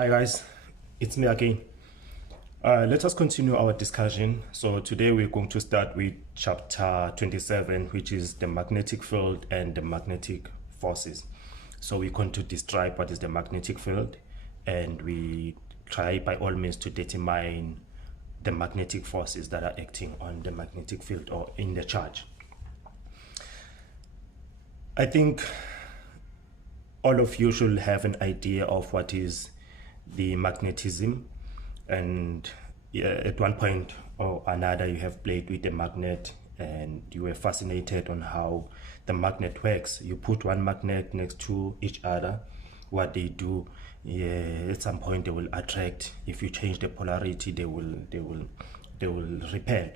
Hi guys, it's me again. Let us continue our discussion. So today we're going to start with chapter 27, which is the magnetic field and the magnetic forces. So we're going to describe what is the magnetic field, and we try by all means to determine the magnetic forces that are acting on the magnetic field or in the charge. I think all of you should have an idea of what is the magnetism, and at one point or another you have played with a magnet and you were fascinated on how the magnet works. You put one magnet next to each other, what they do, at some point they will attract. If you change the polarity, they will repel.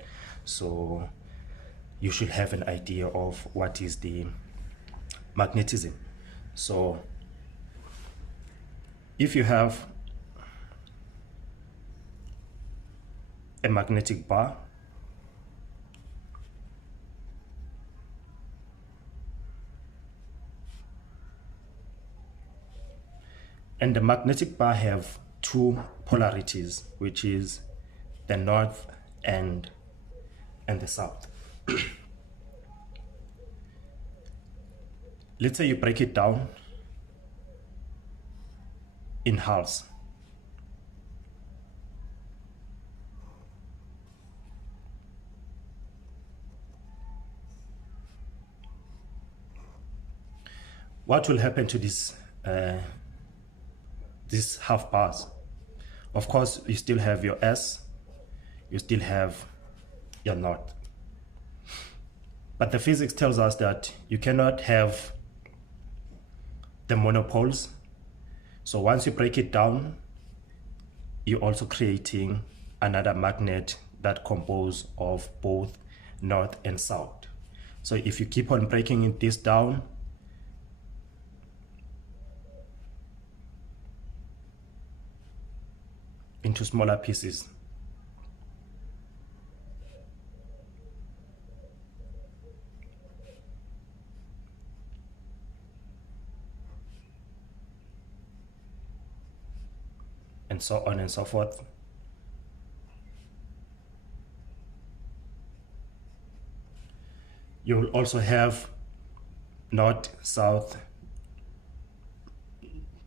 So you should have an idea of what is the magnetism. So if you have a magnetic bar, and the magnetic bar have two polarities, which is the north and the south. Let's say you break it down in halves. What will happen to these half bars? Of course, you still have your S, you still have your north. But the physics tells us that you cannot have the monopoles. So once you break it down, you're also creating another magnet that composes of both north and south. So if you keep on breaking this down, into smaller pieces, and so on and so forth, you will also have north, south,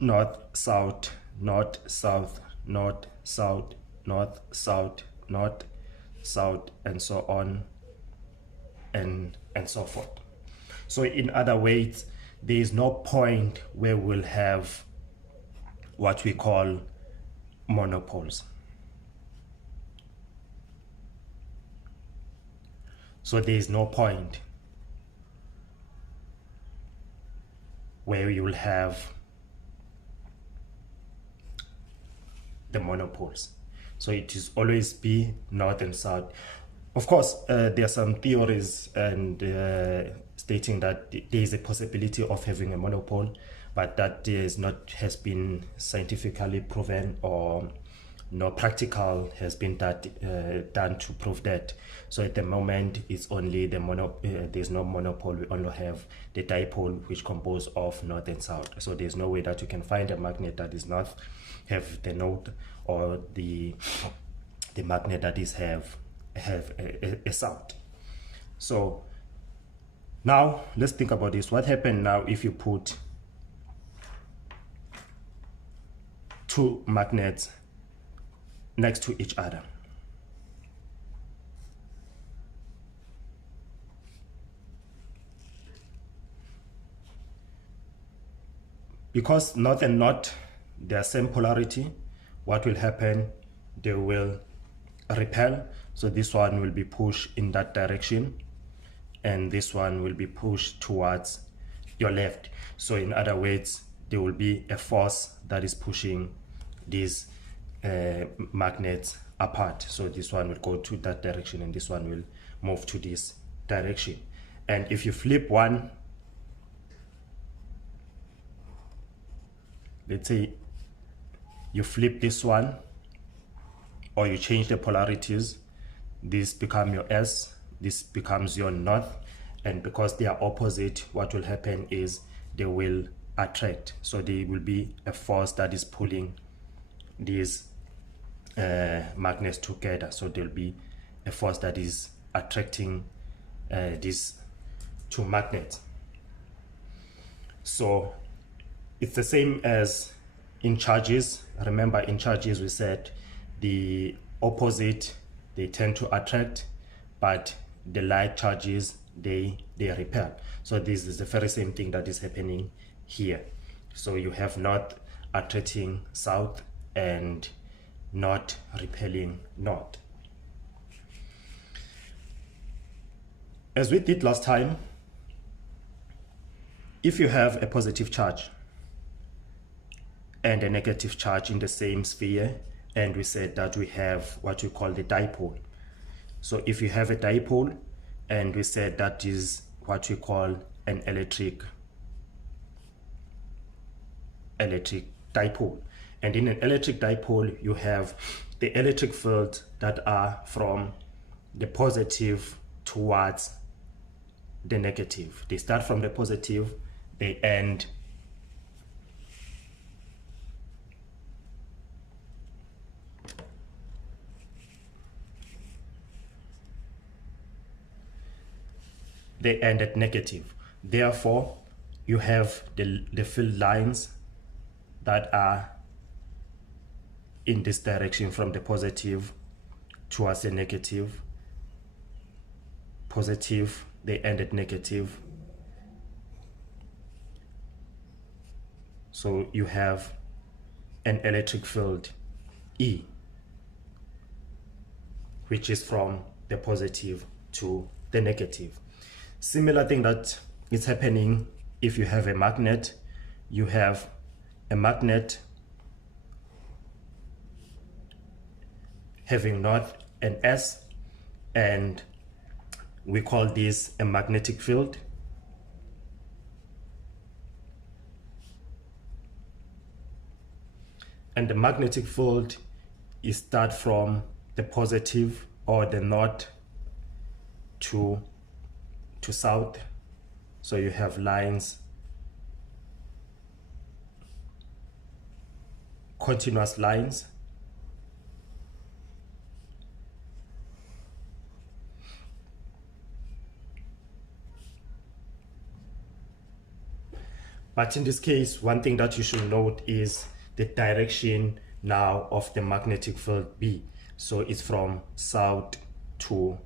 north, south, north, south, north, south, north, south, north, south, and so on and so forth. So in other words, there is no point where we'll have what we call monopoles. So there is no point where you will have the monopoles. So it is always be north and south. Of course, there are some theories and stating that there is a possibility of having a monopole, but that has been scientifically proven, or no practical has been done to prove that. So at the moment, it's only there's no monopole. We only have the dipole, which composes of north and south. So there's no way that you can find a magnet that is north have the north, or the magnet that is have a south. So now let's think about this. What happens now if you put two magnets next to each other? Because north and north, they are same polarity, what will happen? They will repel. So this one will be pushed in that direction, and this one will be pushed towards your left. So in other words, there will be a force that is pushing these magnets apart. So this one will go to that direction, and this one will move to this direction. And if you flip one, let's say you flip this one, or you change the polarities, this becomes your S, this becomes your north, and because they are opposite, what will happen is they will attract. So there will be a force that is pulling these magnets together. So there'll be a force that is attracting these two magnets. So it's the same as in charges. Remember, in charges we said the opposite, they tend to attract, but the like charges, they repel. So this is the very same thing that is happening here. So you have north attracting south and not repelling north. As we did last time, if you have a positive charge and a negative charge in the same sphere, and we said that we have what we call the dipole. So if you have a dipole, and we said that is what we call an electric dipole. And in an electric dipole, you have the electric fields that are from the positive towards the negative. They start from the positive, they end at negative. Therefore, you have the field lines that are in this direction from the positive towards the negative. Positive, they end at negative. So you have an electric field E, which is from the positive to the negative. Similar thing that is happening if you have a magnet. You have a magnet having north and S, and we call this a magnetic field. And the magnetic field is start from the positive or the north to south. So you have lines, continuous lines, but in this case, one thing that you should note is the direction now of the magnetic field B. So it's from south to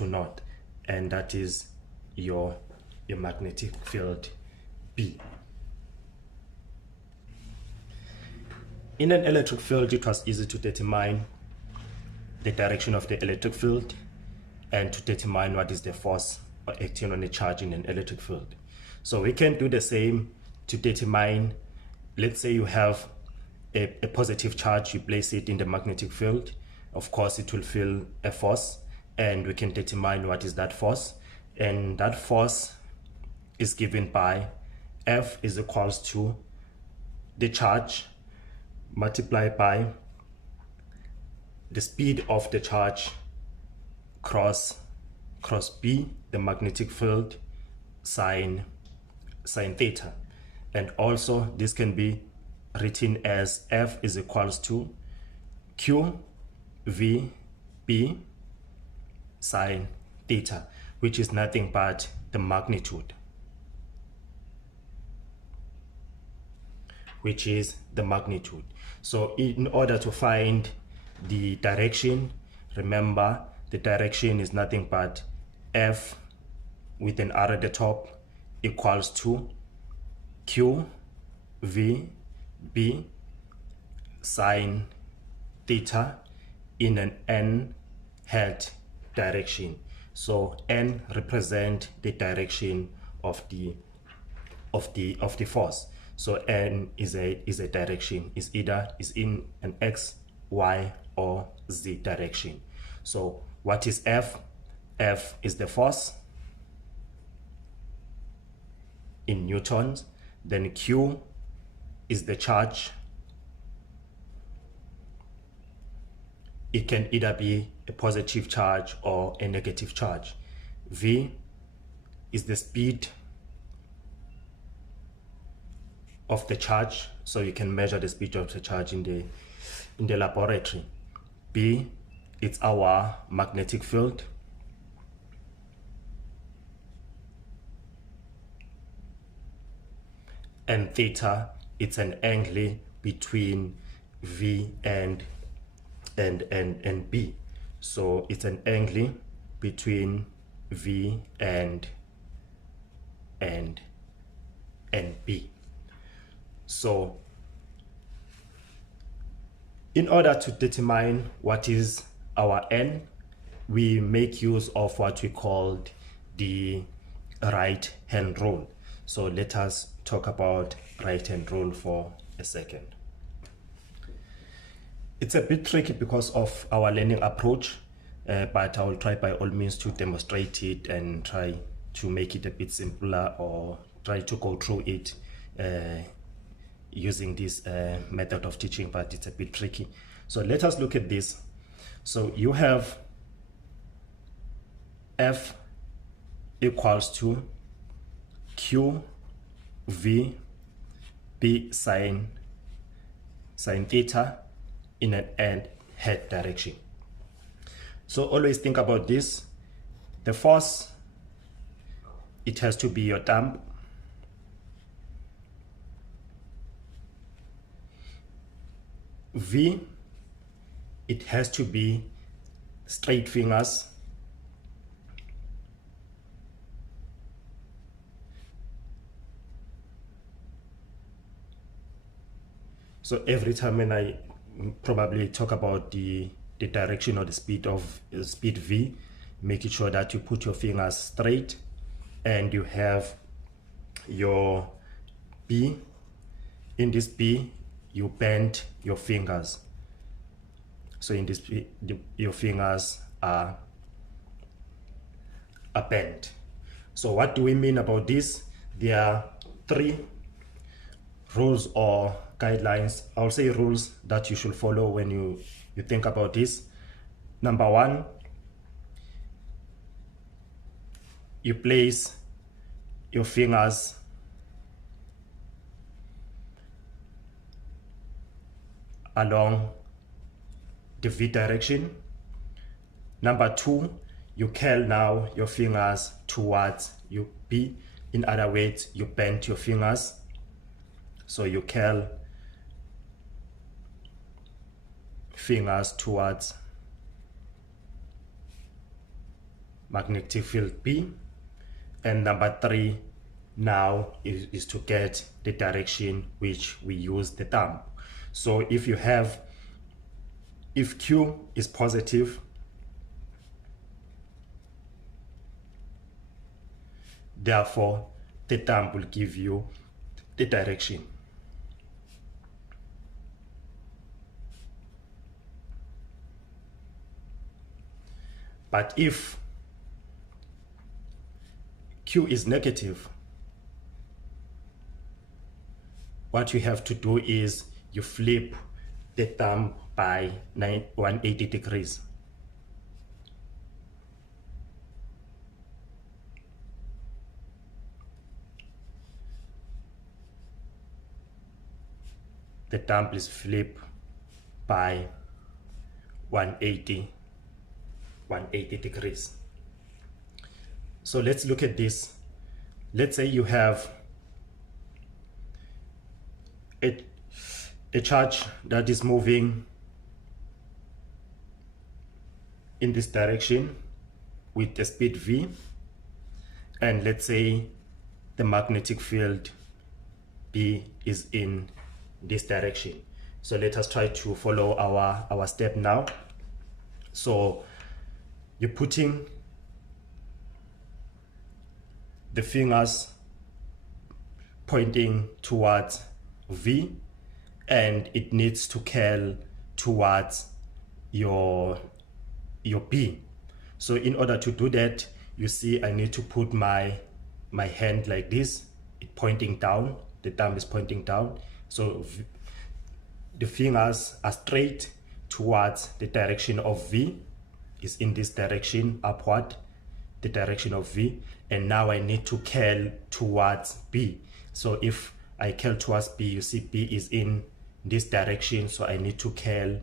north, and that is your magnetic field B. In an electric field, it was easy to determine the direction of the electric field and to determine what is the force acting on a charge in an electric field. So we can do the same to determine, let's say you have a positive charge, you place it in the magnetic field. Of course, it will feel a force, and we can determine what is that force. And that force is given by F is equals to the charge multiplied by the speed of the charge cross B, the magnetic field, sine theta. And also this can be written as F is equals to Q V B sine theta, which is nothing but the magnitude, So in order to find the direction, remember the direction is nothing but F with an R at the top equals to Q V B sine theta in an n hat direction. So n represent the direction of the force. So n is a direction, is in an x, y, or z direction. So what is F? F is the force in newtons. Then Q is the charge. It can either be a positive charge or a negative charge. V is the speed of the charge, so you can measure the speed of the charge in in the laboratory. B, it's our magnetic field. And theta, it's an angle between V and B. So it's an angle between V and B. So in order to determine what is our N, we make use of what we called the right hand rule. So let us talk about right hand rule for a second. It's a bit tricky because of our learning approach, but I will try by all means to demonstrate it and try to make it a bit simpler, or try to go through it using this method of teaching, but it's a bit tricky. So let us look at this. So you have F equals to Q V B sine theta in an end head direction. So always think about this. The force, it has to be your thumb. V, it has to be straight fingers. So every time when I probably talk about the direction or the speed of speed V, making sure that you put your fingers straight, and you have your B. In this B, you bend your fingers. So in this B, your fingers are bent. So what do we mean about this? There are 3 rules or guidelines, I'll say rules, that you should follow when you think about this. Number 1, you place your fingers along the V direction. Number 2, you curl now your fingers towards your B. In other words, you bend your fingers. So you curl fingers towards magnetic field B. And number 3 now is to get the direction which we use the thumb. So if Q is positive, therefore the thumb will give you the direction. But if Q is negative, what you have to do is you flip the thumb by 180 degrees. The thumb is flipped by 180 degrees. So let's look at this. Let's say you have a charge that is moving in this direction with the speed V, and let's say the magnetic field B is in this direction. So let us try to follow our step now. So you're putting the fingers pointing towards V, and it needs to curl towards your B. So in order to do that, you see I need to put my hand like this, it pointing down, the thumb is pointing down. So the fingers are straight towards the direction of V, is in this direction upward, the direction of V, and now I need to curl towards B. So if I curl towards B, you see B is in this direction, so I need to curl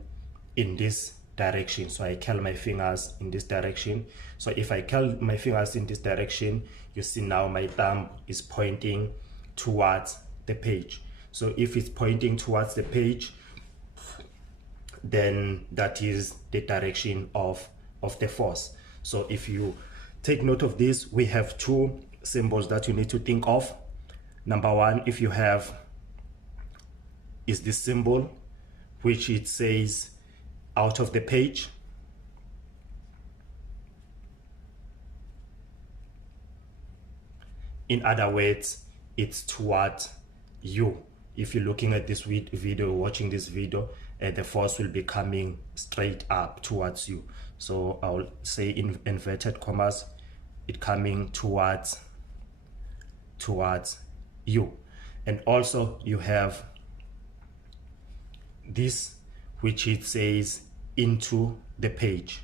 in this direction. So I curl my fingers in this direction. So if I curl my fingers in this direction, you see now my thumb is pointing towards the page. So if it's pointing towards the page, then that is the direction of the force. So if you take note of this, we have two symbols that you need to think of. Number one, if you have, is this symbol which it says out of the page. In other words, it's towards you. If you're looking at this video, watching this video, the force will be coming straight up towards you. So I'll say in inverted commas, it coming towards you. And also you have this, which it says into the page.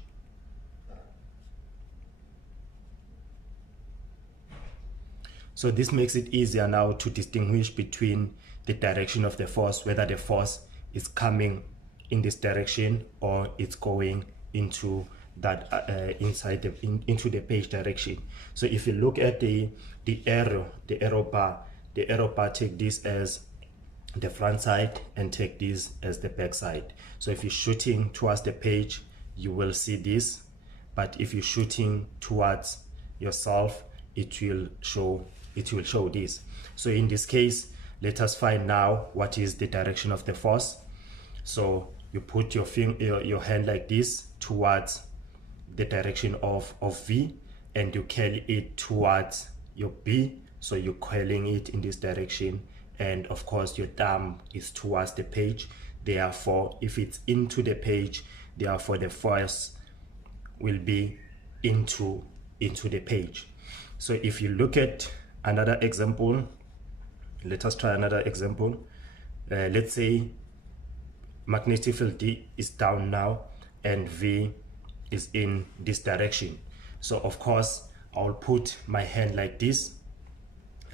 So this makes it easier now to distinguish between the direction of the force, whether the force is coming in this direction or it's going into that into the page direction. So if you look at the arrow bar, take this as the front side and take this as the back side. So if you're shooting towards the page, you will see this, but if you're shooting towards yourself, it will show this. So in this case, let us find now what is the direction of the force. So you put your hand like this towards the direction of V, and you curl it towards your B. So you're curling it in this direction, and of course your thumb is towards the page. Therefore, if it's into the page, therefore the force will be into the page. So if you look at another example, let us try another example. Let's say magnetic field D is down now and V is in this direction. So of course I'll put my hand like this.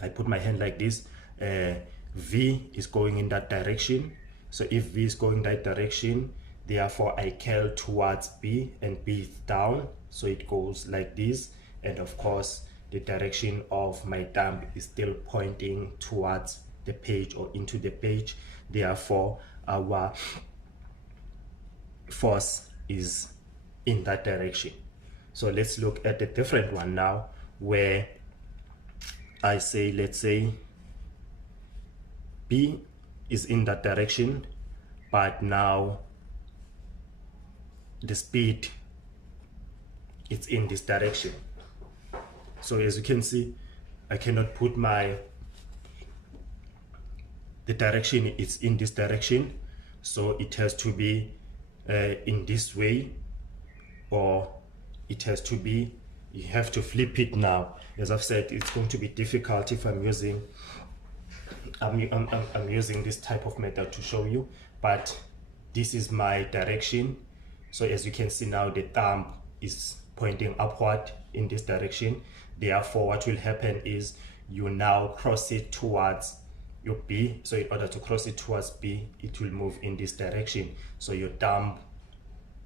I put my hand like this. V is going in that direction. So if V is going that direction, therefore I curl towards B, and B is down, so it goes like this. And of course the direction of my thumb is still pointing towards the page or into the page. Therefore our force is in that direction. So let's look at a different one now, where I say, let's say B is in that direction, but now the speed is in this direction. So as you can see, I cannot put the direction is in this direction, so it has to be in this way, or it has to be, you have to flip it now. As I've said, it's going to be difficult if I'm using this type of method to show you, but this is my direction. So as you can see now, the thumb is pointing upward in this direction. Therefore what will happen is you now cross it towards your B. So in order to cross it towards B, it will move in this direction. So your thumb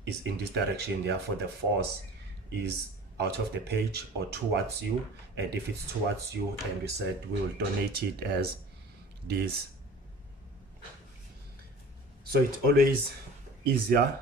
is in this direction, therefore the force is out of the page or towards you. And if it's towards you, and we said we will donate it as this. So it's always easier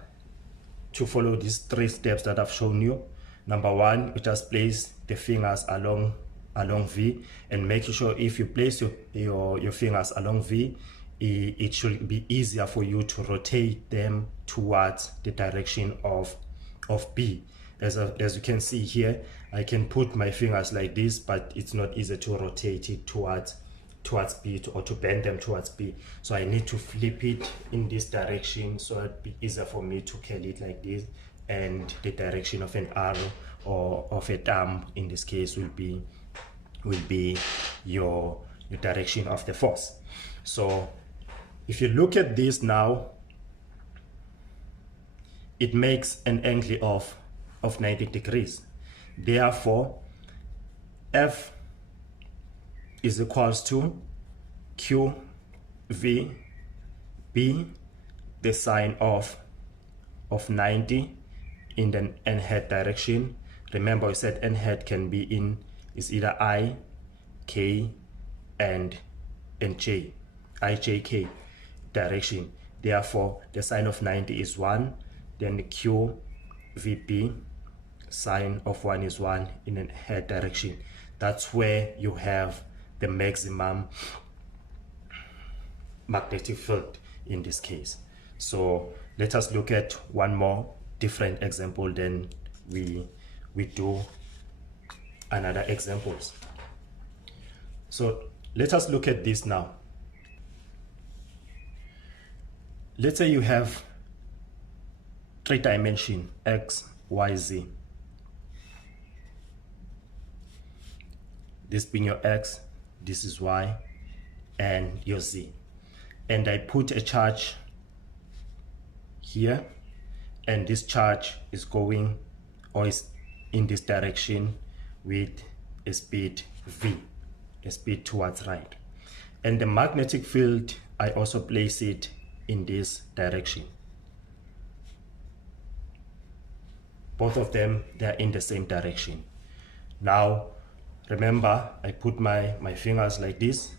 to follow these 3 steps that I've shown you. Number one, you just place the fingers along V, and make sure if you place your fingers along V, it should be easier for you to rotate them towards the direction of B. As you can see here, I can put my fingers like this, but it's not easy to rotate it towards B, or to bend them towards B. So I need to flip it in this direction, so it'd be easier for me to curl it like this, and the direction of an arrow or of a thumb in this case will be your direction of the force. So if you look at this now, it makes an angle of 90 degrees. Therefore F is equals to QV B, the sine of 90 in the n hat direction. Remember we said n hat can be in, is either I, K, and j, I, J, K direction. Therefore the sine of 90 is 1, then the Q, VP, sine of 1 is 1 in a hat direction. That's where you have the maximum magnetic field in this case. So let us look at one more different example, then we do another examples. So let us look at this now. Let's say you have 3 dimension x, y, z. This being your x, this is y, and your z. And I put a charge here, and this charge is going, or is in this direction with a speed v, a speed towards right. And the magnetic field, I also place it in this direction. Both of them, they are in the same direction. Now remember, I put my fingers like this,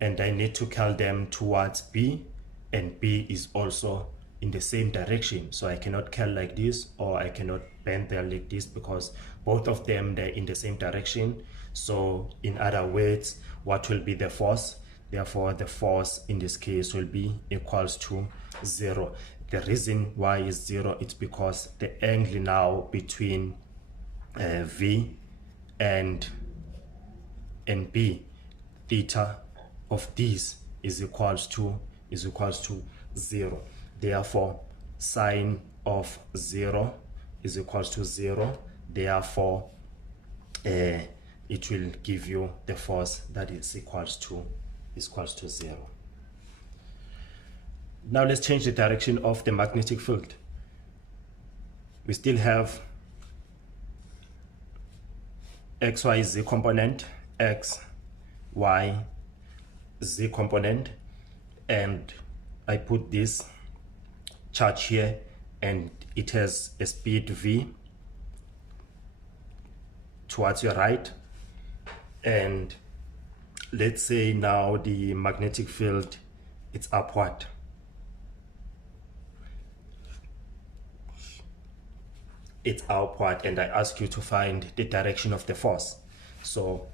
and I need to curl them towards B, and B is also in the same direction. So I cannot curl like this, or I cannot bend there like this, because both of them, they're in the same direction. So in other words, what will be the force? Therefore the force in this case will be equals to 0. The reason why is 0, it's because the angle now between V and B, theta of this is equals to 0. Therefore sine of 0 is equals to 0. Therefore it will give you the force that is equals to 0. Now let's change the direction of the magnetic field. We still have x, y, z component, x, y, z component, and I put this charge here, and it has a speed v towards your right. And let's say now the magnetic field, it's upward. It's upward, and I ask you to find the direction of the force. So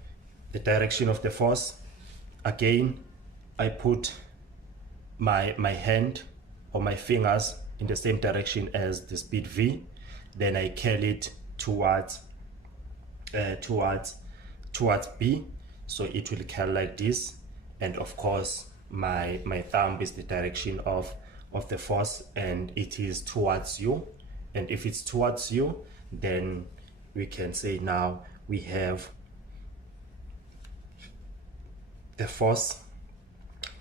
the direction of the force, again, I put my hand or my fingers in the same direction as the speed v, then I curl it towards B, so it will curl like this. And of course my thumb is the direction of the force, and it is towards you. And if it's towards you, then we can say now we have the force,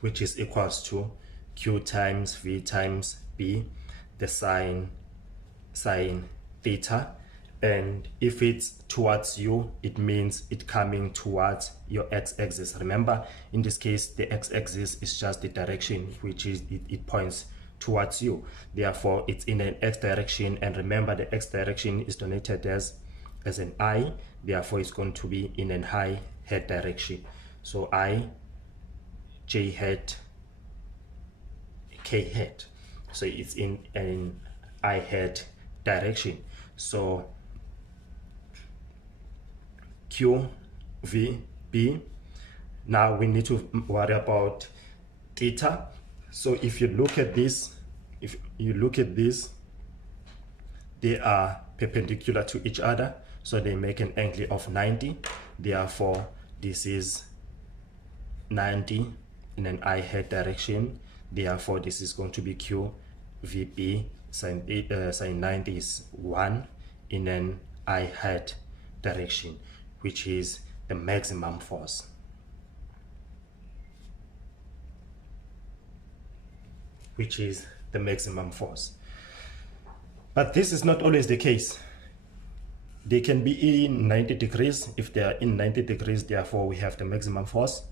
which is equals to Q times V times B, the sine theta. And if it's towards you, it means it coming towards your x-axis. Remember, in this case, the x-axis is just the direction, which is it points towards you. Therefore it's in an x direction, and remember the x direction is denoted as an I, therefore it's going to be in an I hat direction. So I, J hat, K hat, so it's in an I hat direction. So Q, V, B. Now we need to worry about theta. So if you look at this, they are perpendicular to each other, so they make an angle of 90. Therefore this is 90 in an I hat direction. Therefore this is going to be Q, VP, sine 90 is 1 in an I hat direction, which is the maximum force. But this is not always the case. They can be in 90 degrees. If they are in 90 degrees, therefore we have the maximum force.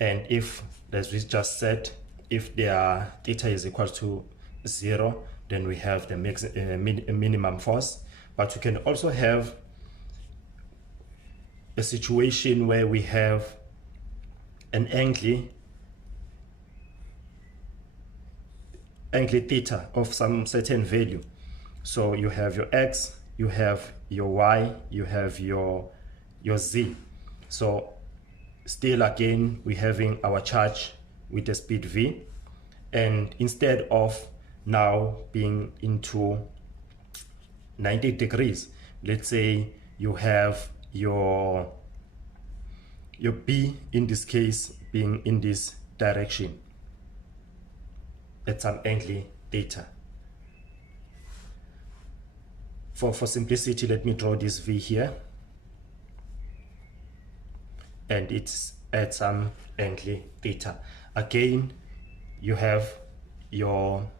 And if, as we just said, if their theta is equal to 0, then we have the minimum force. But we can also have a situation where we have an angle theta of some certain value. So you have your x, you have your y, you have your z. So still again, we're having our charge with the speed v, and instead of now being into 90 degrees, let's say you have your b in this case being in this direction at some angle theta. For simplicity, let me draw this v here, and it's at some angle theta. Again, you have your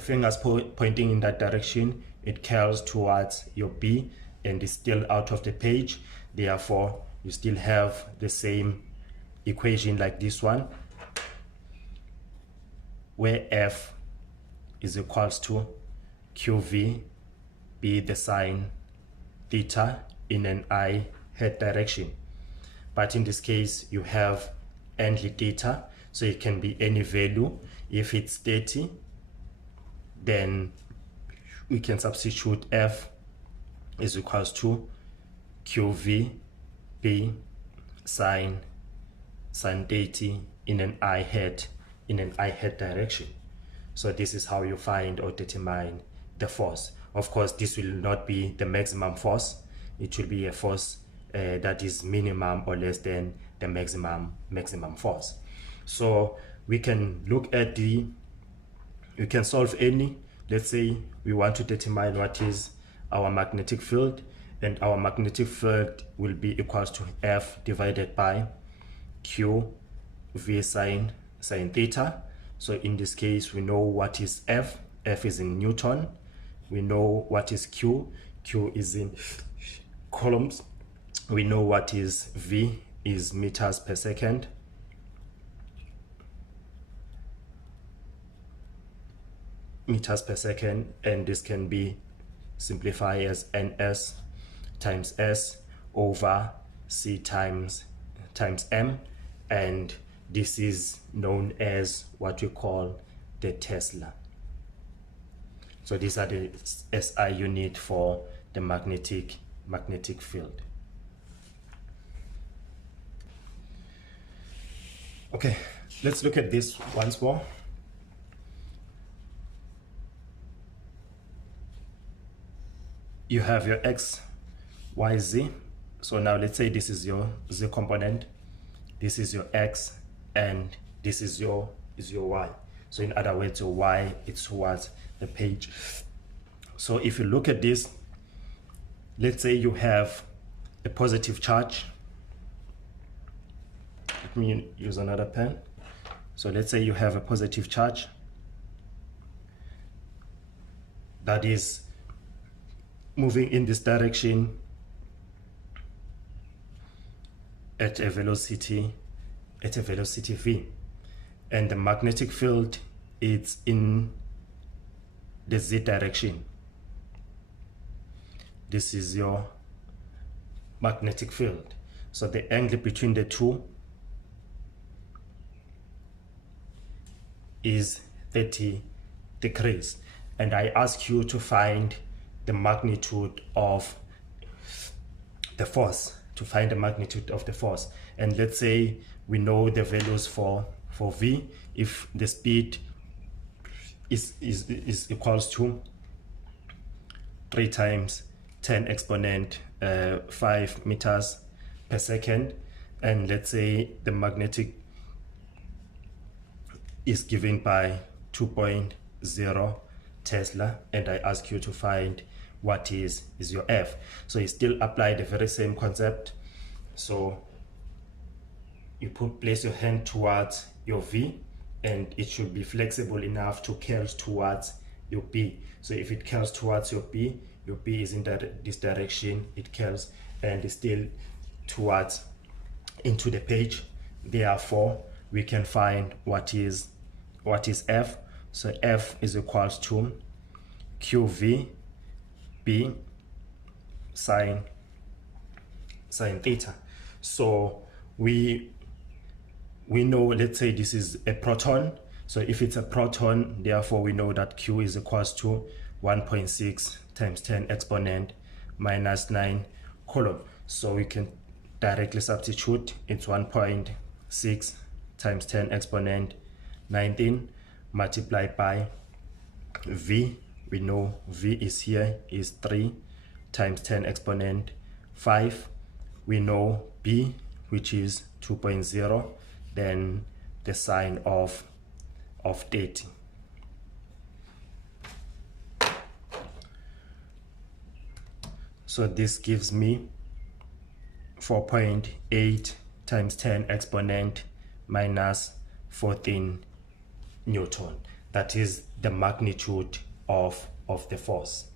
fingers pointing in that direction. It curls towards your b and is still out of the page. Therefore, you still have the same equation like this one, where f is equals to qv be the sine theta in an I head direction. But in this case, you have angle theta, so it can be any value. If it's 30, then we can substitute f is equals to qv be sine 30 in an I head direction. So this is how you find or determine the force. Of course, this will not be the maximum force. It will be a force that is minimum or less than the maximum force. So we can look at we can solve any. Let's say we want to determine what is our magnetic field, and our magnetic field will be equals to F divided by Q V sine theta. So in this case, we know what is F. F is in Newton. We know what is Q. Q is in coulombs. We know what is V is meters per second. And this can be simplified as ns times s over c times m, and this is known as what we call the Tesla. So these are the SI unit for the magnetic field. Okay, let's look at this once more. You have your x, y, z. So now let's say this is your z component, this is your x, and this is your y. So in other words, your y is towards the page. So if you look at this, let's say you have a positive charge. Let me use another pen. So let's say you have a positive charge that is moving in this direction at a velocity v, and the magnetic field is in the z direction. This is your magnetic field. So the angle between the two is 30 degrees, and I ask you to find the magnitude of the force, and let's say we know the values for v. If the speed is equals to 3 times 10 exponent 5 meters per second, and let's say the magnetic is given by 2.0 Tesla, and I ask you to find what is your F. So you still apply the very same concept. So you place your hand towards your V, and it should be flexible enough to curl towards your B. So if it curls towards your B is in this direction, it curls and is still towards into the page. Therefore, we can find what is what is F? So F is equals to QV B sine theta. So we know, let's say this is a proton. So if it's a proton, therefore we know that Q is equals to 1.6 times 10 exponent minus 9 coulomb. So we can directly substitute. It's 1.6 times 10 exponent 19 multiplied by V. We know V is here, is 3 times 10 exponent 5. We know B, which is 2.0, then the sine of 30. So this gives me 4.8 times 10 exponent minus 14 Newton. That is the magnitude of the force.